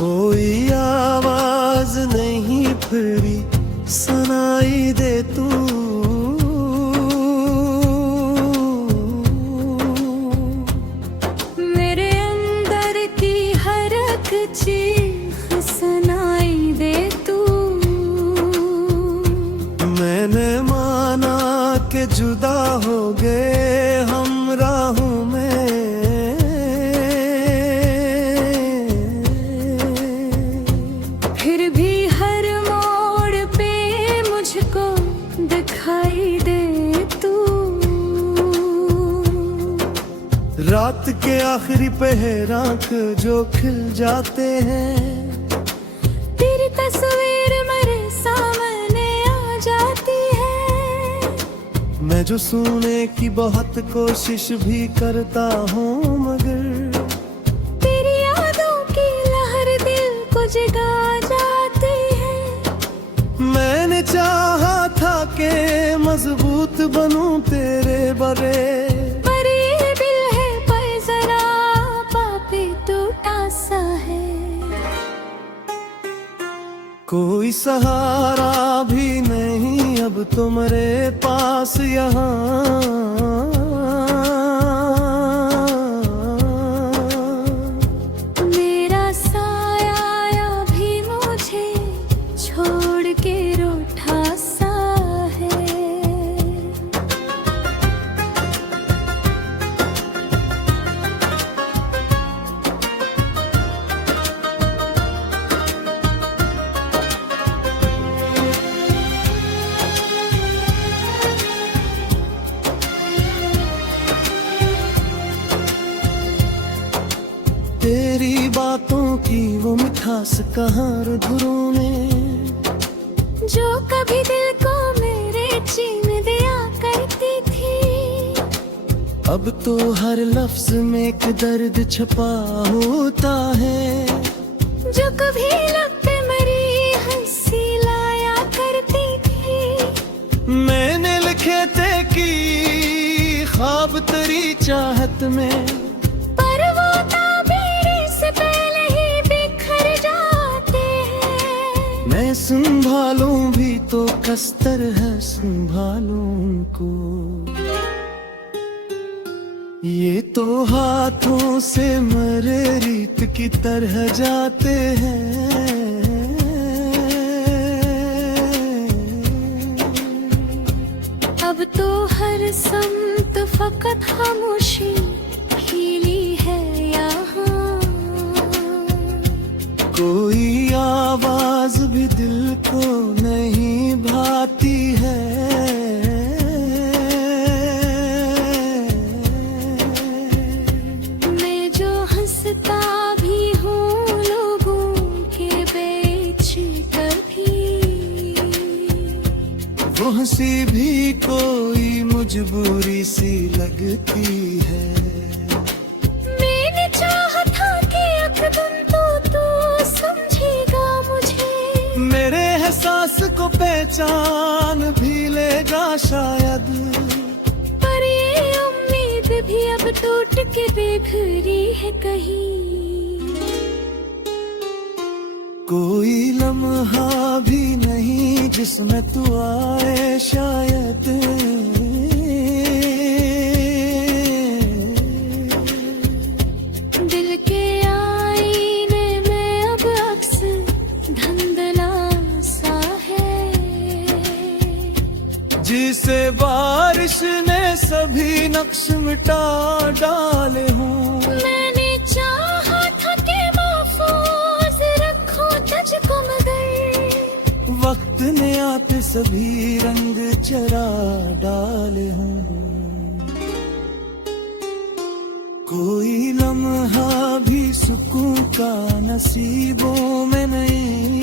कोई आवाज नहीं फिर सुनाई दे तू। मेरे अंदर की हर एक चीख सुनाई दे तू। मैंने माना कि जुदा हो गए हम राहों में, फिर भी हर मोड़ पे मुझको दिखाई दे तू। रात के आखिरी पहर आंख जो खिल जाते हैं, तेरी तस्वीर मेरे सामने आ जाती है। मैं जो सुनने की बहुत कोशिश भी करता हूँ मगर तेरी यादों की लहर दिल को जगा जाती है। मैंने चाहा था कि मजबूत बनूं तेरे बरे, पर ये दिल है पर जरा पापी टूटा सा है। कोई सहारा भी नहीं अब तो मेरे पास यहाँ। मेरा साया भी मुझे छोड़ के रूठा सा है। तेरी बातों की वो मिठास कहाँ रुधिरों में, जो कभी दिल को मेरे चीन दिया करती थी। अब तो हर लफ्ज में एक दर्द छपा होता है। जो कभी लब पे मेरी हंसी लाया करती थी। मैंने लिखे थे कि ख्वाब तेरी चाहत में, पर वो ताबीर से पहले ही बिखर जाते हैं। मैं संभालूं भी तो कस्तर है संभालूं उनको। ये तो हाथों से मरे रीत की तरह जाते हैं। अब तो हर समत फकत खामोशी खिली है यहाँ। कोई आवाज भी दिल को नहीं भाती है। मैं जो हंसता भी हूँ लोगों के बीच कभी, वो हंसी भी कोई मजबूरी सी लगती है। मैंने चाहा था कि अब तू समझेगा मुझे। मेरे एहसास को पहचान भी लेगा शायद, पर ये उम्मीद भी अब टूट के बिखरी है कहीं। कोई लम्हा भी नहीं जिसमें तू आए शायद। दिल के आईने में अब अक्स धुंधला सा है। जिसे बारिश ने सभी नक्श मिटा डाले हों। मैंने चाहा था कि महफूज रखूं तुझको मगर वक्त ने आते सभी रंग चरा डाले हों। कोई लम्हा भी सुकून का नसीबों में नहीं।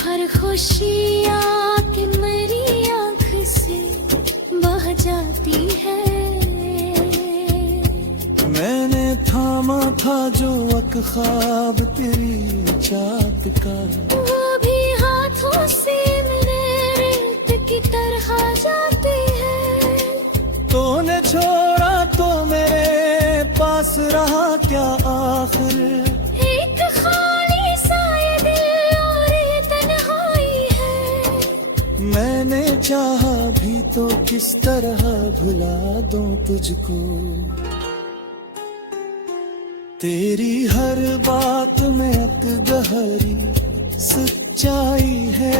हर खुशी आके मेरी आँख से बह जाती है। मैंने थामा था जो एक ख्वाब तेरी चाहत का, वो भी हाथों से मेरे रेत की तरह जाती है। तूने छोड़ा तो मेरे रहा क्या आखिर। एक खाली सा ये दिल और ये तन्हाई है। मैंने चाहा भी तो किस तरह भुला दूं तुझको। तेरी हर बात में अतगहरी सच्चाई है।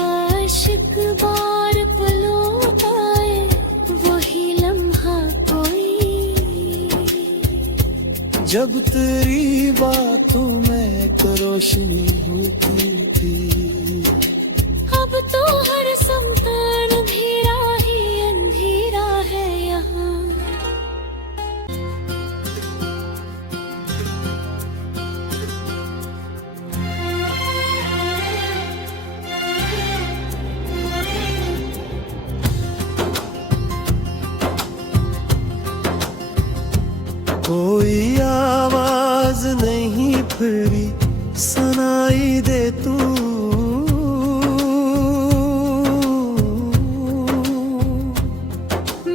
आशिक बार पलों आए वही लम्हा कोई। जब तेरी बातों में एक रोशनी होती थी। अब तो हर समतन अंधेरा ही अंधेरा है यहाँ। कोई आवाज नहीं फिरी सुनाई दे तू।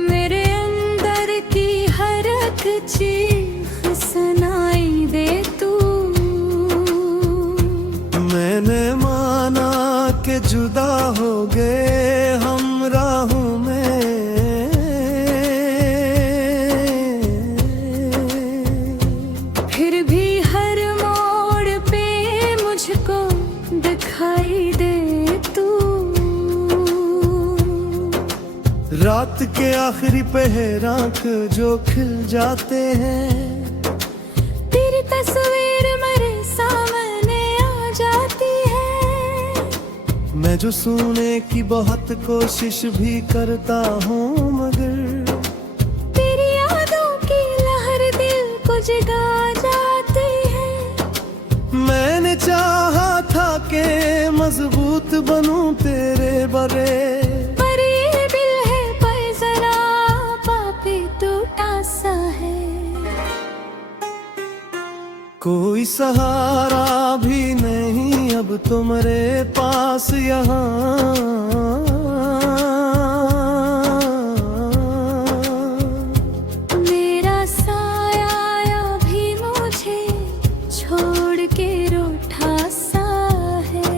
मेरे अंदर की हर एक चीख सुनाई दे तू। मैंने माना के जुदा हो गए हम राहों में। फिर भी हर मोड़ पे मुझको दिखाई दे तू। रात के आखिरी पहर आंख जो खिल जाते हैं। तेरी तस्वीर मेरे सामने आ जाती है। मैं जो सोने की बहुत कोशिश भी करता हूँ मगर तेरी यादों की लहर दिल को जगा जाती है। मैंने चाहा था कि मजबूत बनूं तेरे बरे। पर ये दिल है पर जरा पापी टूटा सा है। कोई सहारा भी नहीं अब तो मेरे पास यहाँ। मेरा साया भी मुझे छोड़ के रूठा सा है।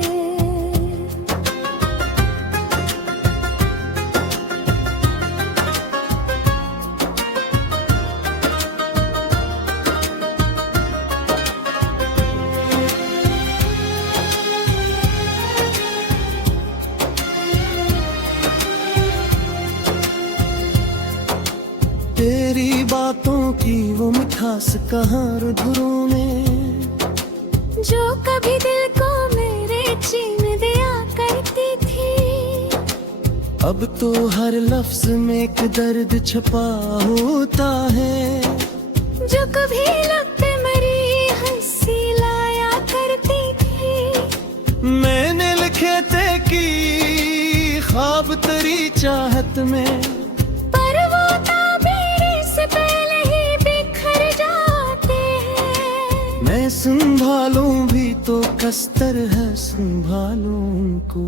तेरी बातों की वो मिठास कहाँ रुधिरों में। जो कभी दिल को मेरे छीन दिया करती थी। अब तो हर लफ्ज में एक दर्द छपा होता है। जो कभी लब पे मरी हंसी लाया करती थी। मैंने लिखे थे कि ख्वाब तेरी चाहत में। पर वो ताबीर से पहले ही बिखर जाते हैं। मैं संभालूं भी तो कस्तर है संभालूं उनको।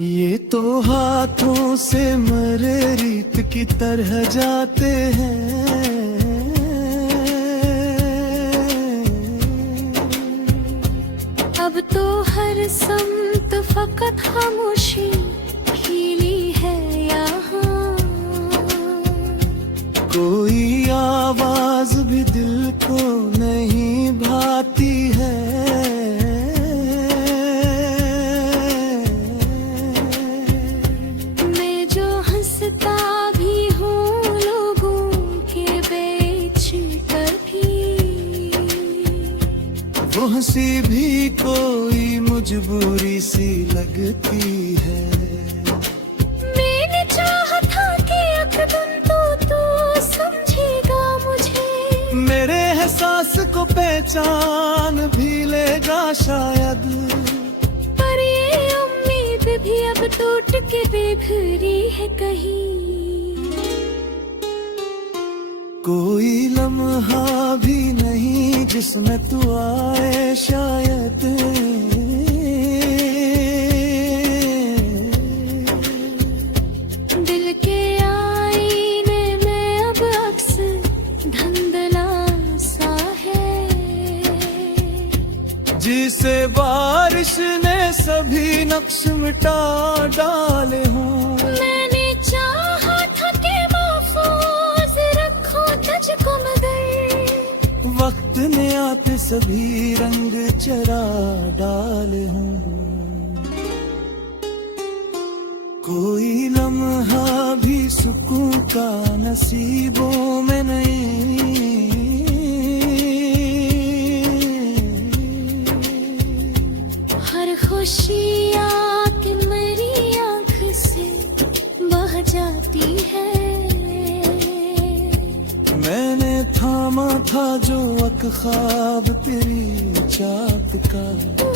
ये तो हाथों से मरे रीत की तरह जाते हैं। अब तो हर समत फकत खामोशी खिली है यहाँ। कोई आवाज भी दिल को नहीं भाती है। मैं जो हंसता भी हूँ लोगों के बीच कभी। वो हंसी भी कोई मजबूरी सी लगती है। मैंने चाहा था कि एक दिन तू समझेगा मुझे। मेरे एहसास को पहचान भी लेगा शायद। पर ये उम्मीद भी अब टूट के बेघरी है कहीं। कोई लम्हा भी नहीं जिसमें तू आए शायद। नक्श मिटा डाले हूँ। मैंने चाहा था कि महफूज रखूं तुझको मगर वक्त ने आते सभी रंग चरा डाले हूँ। कोई लम्हा भी सुकून का नसीबों में नहीं। हर खुशी आके मेरी आँख से बह जाती है। मैंने थामा था जो एक ख्वाब तेरी चाहत का,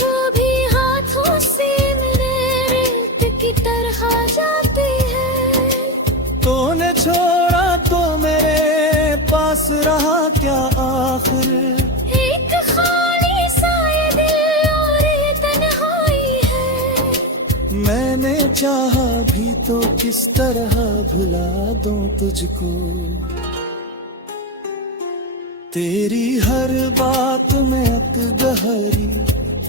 वो भी हाथों से मेरे रेत की तरह जाती है। तूने छोड़ा तो मेरे पास रहा क्या आखिर। एक खाली सा ये दिल और ये तन्हाई है। मैंने चाहा भी तो किस तरह भुला दूं तुझको। तेरी हर बात में एक गहरी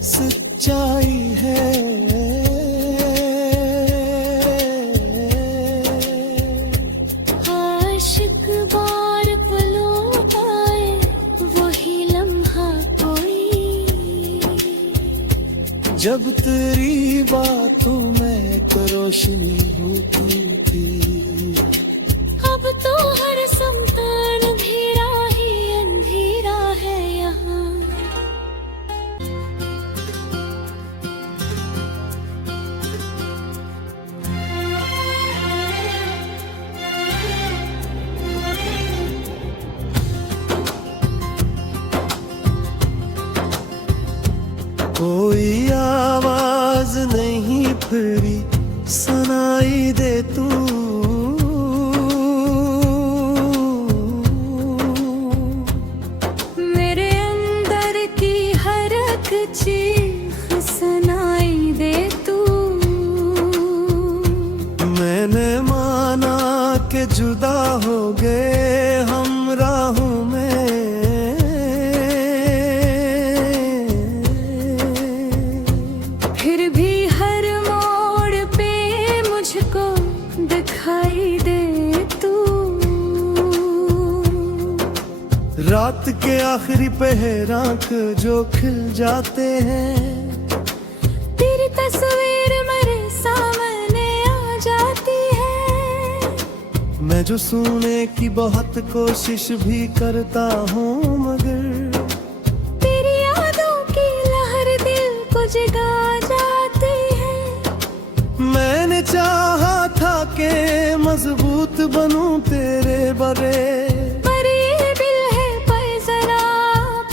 सच्चाई है। आशिक बार पलों पाए वही लम्हा कोई, जब तेरी बातों में एक रोशनी होती थी। अब तो हर समतल अंधेरा ही अंधेरा है यहाँ। कोई आवाज नहीं फिरी सुनाई दे तू। मेरे अंदर की हर एक चीख सुनाई दे तू। मैंने माना के जुदा हो गए हम राहों में। फिर भी हर मोड़ पे मुझको दिखाई दे तू। रात के आखिरी पहर आंख जो खिल जाते हैं। तेरी तस्वीर मेरे सामने आ जाती है। मैं जो सोने की बहुत कोशिश भी करता हूँ मगर तेरी यादों की लहर दिल को जगा जाती है। मैंने चाहा था कि मजबूत बनूं तेरे बरे। पर ये दिल है पर जरा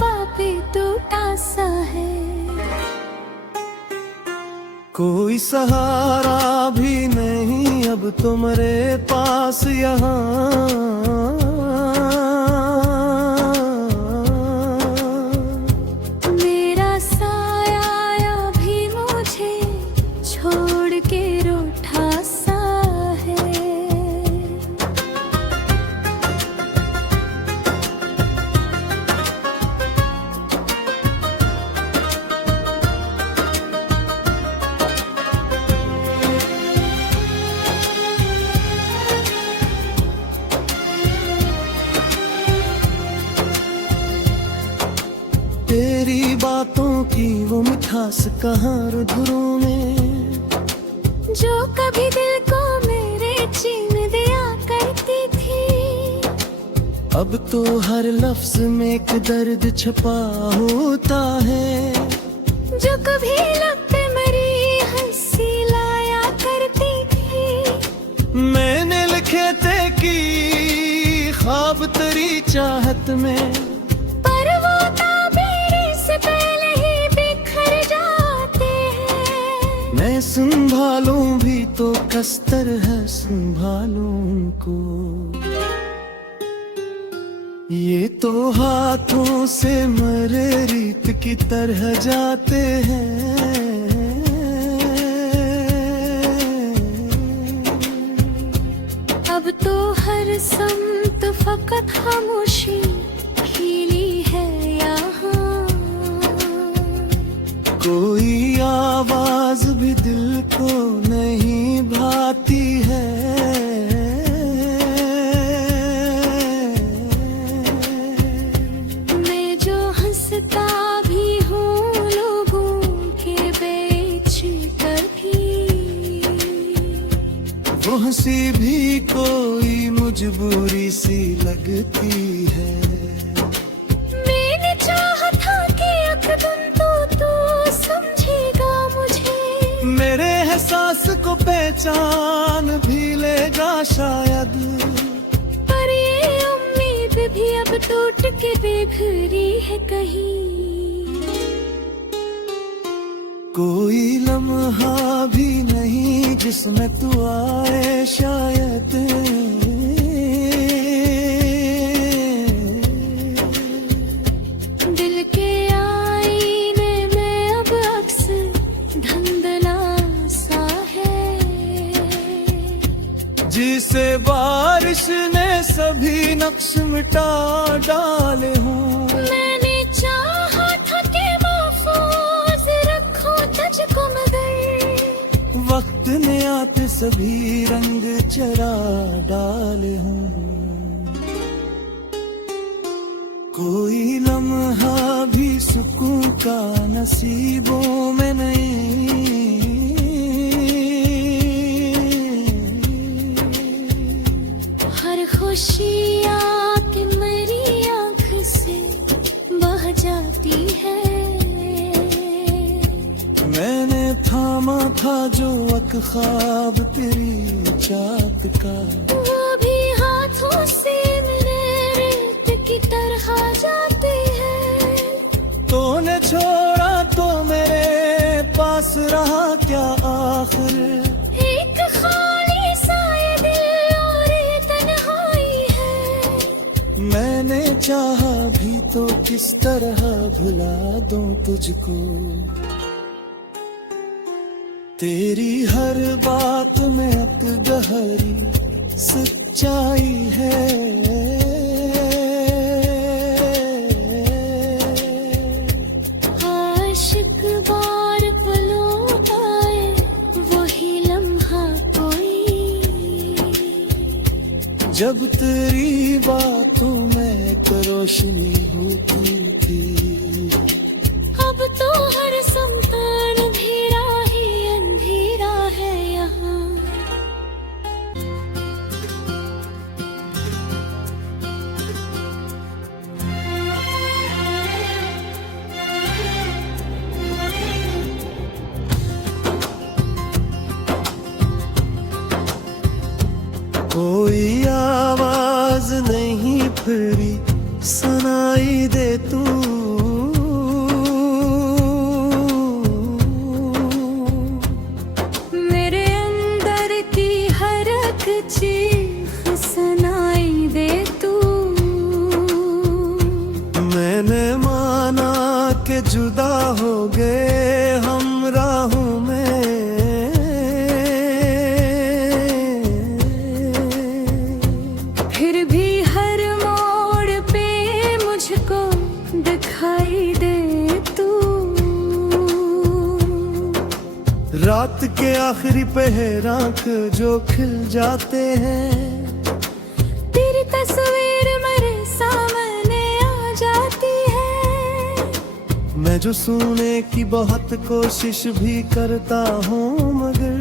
पापी टूटा सा है। कोई सहारा भी नहीं अब तो मेरे पास यहाँ। मेरा साया भी मुझे छोड़ के रूठा सा है। तेरी बातों की वो मिठास कहाँ रुधिरों में, जो कभी दिल को मेरे छीन दिया करती थी। अब तो हर लफ्ज में एक दर्द छपा होता है। जो कभी लब पे मेरी हंसी लाया करती थी। मैंने लिखे थे कि ख्वाब तेरी चाहत में, पर वो ताबीर से पहले ही बिखर जाते हैं। मैं संभालूं भी तो कस्तर है संभालूं उनको। ये तो हाथों से मरे रीत की तरह जाते हैं। अब तो हर समत फकत खामोशी खिली है यहाँ। कोई आवाज भी दिल को नहीं भाती है। मैं जो हंसता भी हूँ लोगों के बीच कभी, वो हंसी भी कोई मजबूरी सी लगती है। मैंने चाहा था कि एक दिन तो समझेगा मुझे, मेरे एहसास को पहचान भी लेगा शायद। पर ये उम्मीद भी अब टूट के बेघरी है कहीं। कोई लम्हा भी नहीं जिसमें तू आए शायद। दिल के आईने में अब अक्स धुंधला सा है, जिसे बारिश ने सभी नक्श मिटा डाले हों। मैंने चाहा था कि महफूज रखूं तुझको, मगर वक्त ने आते सभी रंग चरा डाले हों। कोई लम्हा भी सुकून का नसीबों में नहीं। हर खुशी आके मेरी आँख से बह जाती है। मैंने थामा था जो एक ख्वाब तेरी चाहत का, वो भी हाथों से मेरे रेत की तरह जाते हैं। तूने छोड़ा तो मेरे पास रहा क्या आखिर। एक खाली सा ये दिल और ये तन्हाई है। मैंने चाहा भी तो किस तरह भुला दूं तुझको। तेरी हर बात में एक गहरी सच्चाई है। आशिक बार पलों पाए वही लम्हा कोई, जब तेरी बातों में एक रोशनी होती थी। अब तो हर संतान अंधेरा ही अंधेरा है यहाँ। कोई आवाज नहीं फिरी सुनाई दे तू। मेरे अंदर की हर एक चीख सुनाई दे तू। मैंने माना के जुदा हो गए हम राहों में। फिर भी हर मोड़ पे मुझको दिखाई दे तू। रात के आखिरी पहर आंख जो खिल जाते हैं। तेरी तस्वीर मेरे सामने आ जाती है। मैं जो सुनने की बहुत कोशिश भी करता हूँ मगर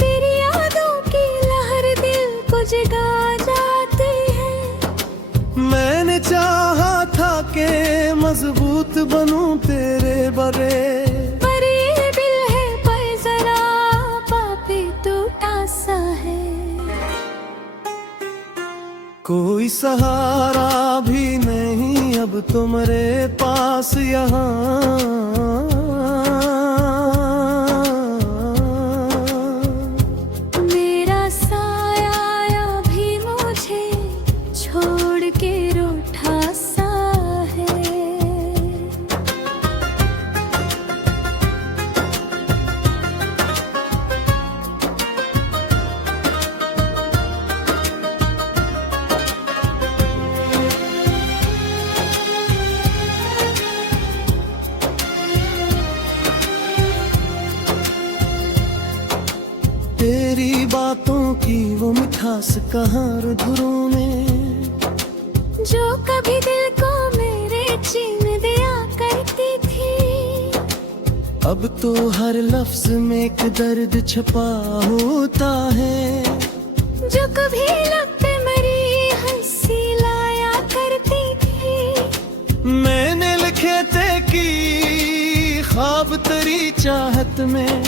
तेरी यादों की लहर दिल को जगा जाती है। मैंने चाहा था कि मजबूत बनूं तेरे बरे। पर ये दिल है पर जरा पापी टूटा सा है। कोई सहारा भी नहीं अब तो मेरे पास यहाँ। मेरा साया भी मुझे छोड़ के रूठा सा है। की वो मिठास कहाँ रुधिरों में, जो कभी दिल को मेरे छीन दिया करती थी। अब तो हर लफ्ज में एक दर्द छपा होता है, जो कभी लब पे मरी हंसी लाया करती थी। मैंने लिखे थे कि ख्वाब तेरी चाहत में,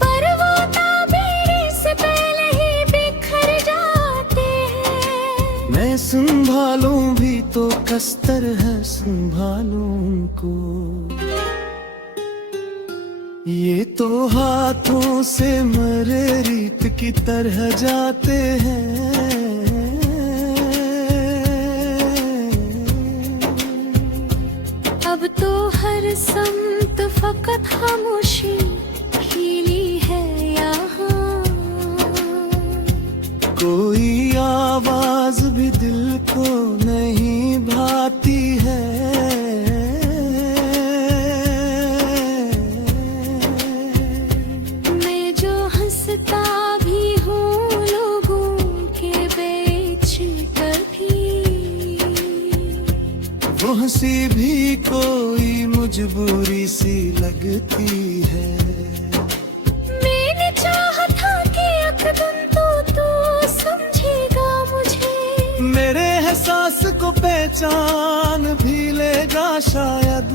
पर वो ताबीर से पहले ही बिखर जाते हैं। मैं संभालूं भी तो कस्तर है संभालूं उनको। ये तो हाथों से मरे रीत की तरह जाते हैं। अब तो हर संत फकत खामोशी खिली है यहाँ। कोई आवाज भी दिल को नहीं भाती है। मैं जो हंसता भी हूँ लोगों के बीच कभी, वो हंसी भी कोई मजबूरी सी लगती है। मैंने चाहा था कि एक दिन तो समझेगा मुझे, मेरे एहसास को पहचान भी लेगा शायद।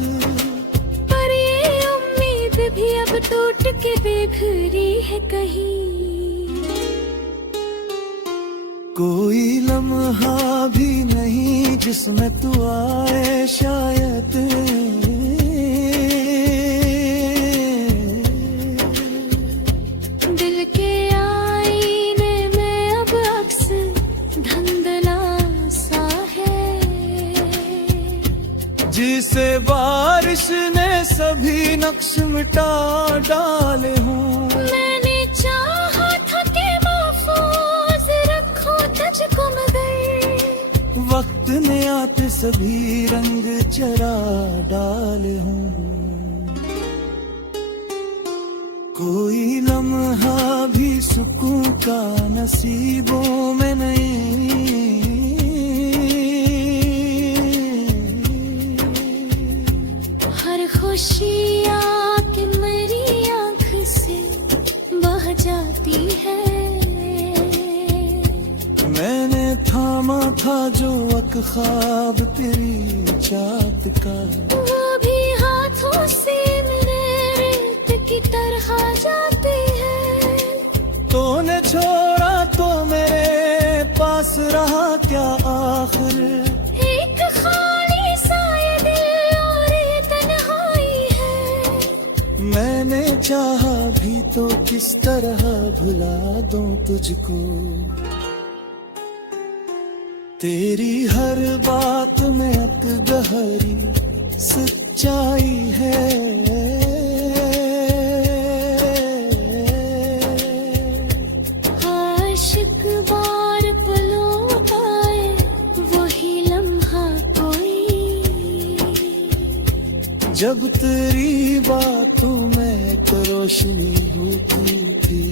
पर ये उम्मीद भी अब टूट के बेघरी है कहीं। कोई लम्हा भी नहीं जिसमें तू आए शायद। दिल के आईने में अब अक्स धुंधला सा है, जिसे बारिश ने सभी नक्श मिटा डाले हों। मैंने चाहा था कि महफूज रखूं तुझको, मगर वक्त ने आते सभी रंग चरा डाले हों। कोई लम्हा भी सुकून का नसीबों में नहीं। हर खुशी आके मेरी आंख से बह जाती है। मैंने थामा था जो एक ख्वाब तेरी चाहत का, वो भी हाथों से मेरे रेत की तरह जाते हैं। तूने छोड़ा तो मेरे पास रहा क्या आखिर। एक खाली सा ये दिल और ये तन्हाई है। मैंने चाहा भी तो किस तरह भुला दूं तुझको। तेरी हर बात में अत गहरी सच्चाई है। आशिक बार पलों पाए वही लम्हा कोई, जब तेरी बातों में एक रोशनी होती थी।